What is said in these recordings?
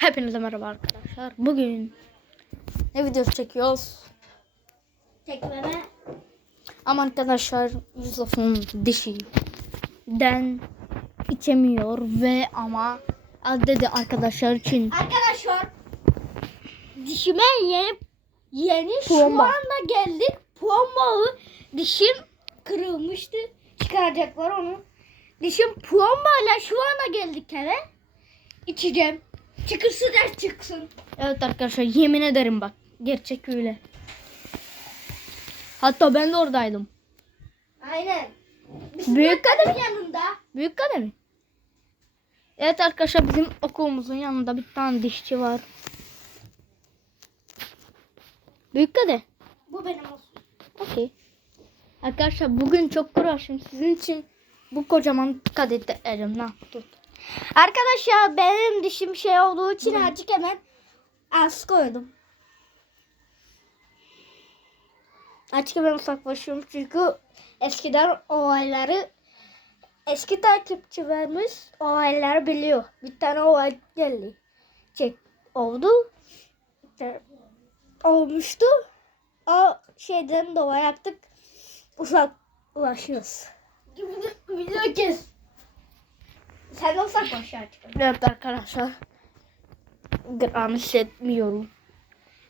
Hepinize merhaba arkadaşlar. Bugün ne videosu çekiyoruz? Tekleme. Ama arkadaşlar Yusuf'un dişi den içemiyor ve ama az dedi arkadaşlar için Arkadaşlar dişime yeni yeni şu Plomba. anda geldik. Plombalı dişim kırılmıştı. Çıkaracaklar onu. Dişim plombayla şu anda geldik eve. İçeceğim. Çıkırsa ders çıksın. evet arkadaşlar yemin ederim bak gerçek öyle. Hatta ben de oradaydım. Aynen. Büyük kadın yanında. Büyük mi? Evet arkadaşlar bizim okulumuzun yanında bir tane dişçi var. Büyük kale. Bu benim olsun. Okey. Arkadaşlar bugün çok uğraştım sizin için bu kocaman kadette elimden tut. Arkadaşlar benim dişim şey olduğu için azıcık hemen az koydum. Azıcık hemen uzaklaşıyorum çünkü eskiden olayları eski takipçilerimiz olayları biliyor. Bir tane olay geldi. Çek oldu. Olmuştu. O şeyden dolayı artık uzaklaşıyoruz. Video kes. Sen de uzaklaş artık. Evet arkadaşlar. Gram hissetmiyorum.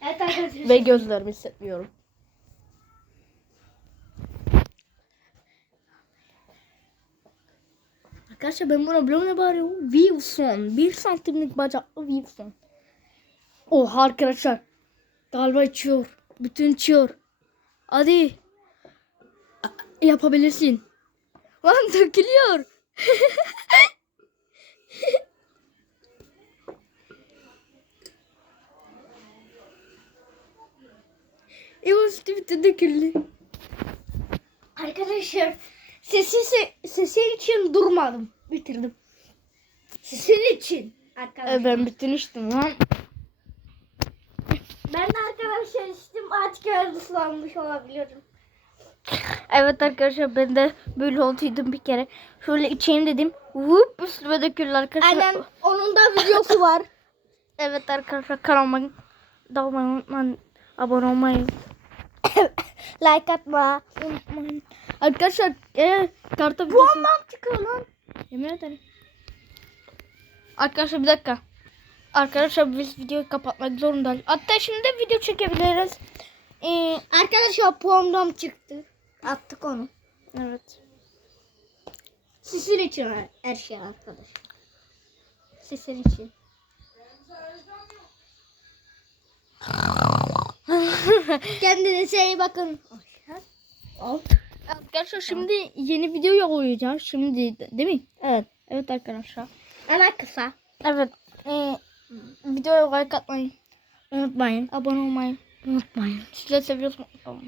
Evet arkadaşlar. Ve gözlerimi hissetmiyorum. Arkadaşlar ben buna ne bağırıyorum? Wilson. Bir santimlik bacaklı Wilson. Oha arkadaşlar. Galiba içiyor. Bütün içiyor. Hadi. Yapabilirsin. Lan dökülüyor. Bütün döküldü. Arkadaşlar sesi, sesin için durmadım. Bitirdim. Sesin için. Arkadaşlar. E, ben bütün içtim lan. Ben de arkadaşlar içtim. Aç göz ıslanmış olabilirim. Evet arkadaşlar ben de böyle olduydum bir kere. Şöyle içeyim dedim. Vup üstüme döküldü arkadaşlar. Aynen onun da videosu var. Evet arkadaşlar kanalıma. Abone olmayı like atma. unutmayın. Arkadaşlar e, karta Bu ondan çıkıyor lan. Yemin ederim. Arkadaşlar bir dakika. Arkadaşlar biz videoyu kapatmak zorundayız. Hatta şimdi de video çekebiliriz. Ee, Arkadaşlar pomdom çıktı. Attık onu. evet. Sizin için her- her şey arkadaşlar. Sizin için. Kendinize iyi bakın. Arkadaşlar şimdi yeni video koyacağız. Şimdi de- değil mi? Evet. Evet arkadaşlar. Ama kısa. Evet. Ee, videoya like atmayı unutmayın. Abone olmayı unutmayın. Sizleri seviyoruz. Tamam.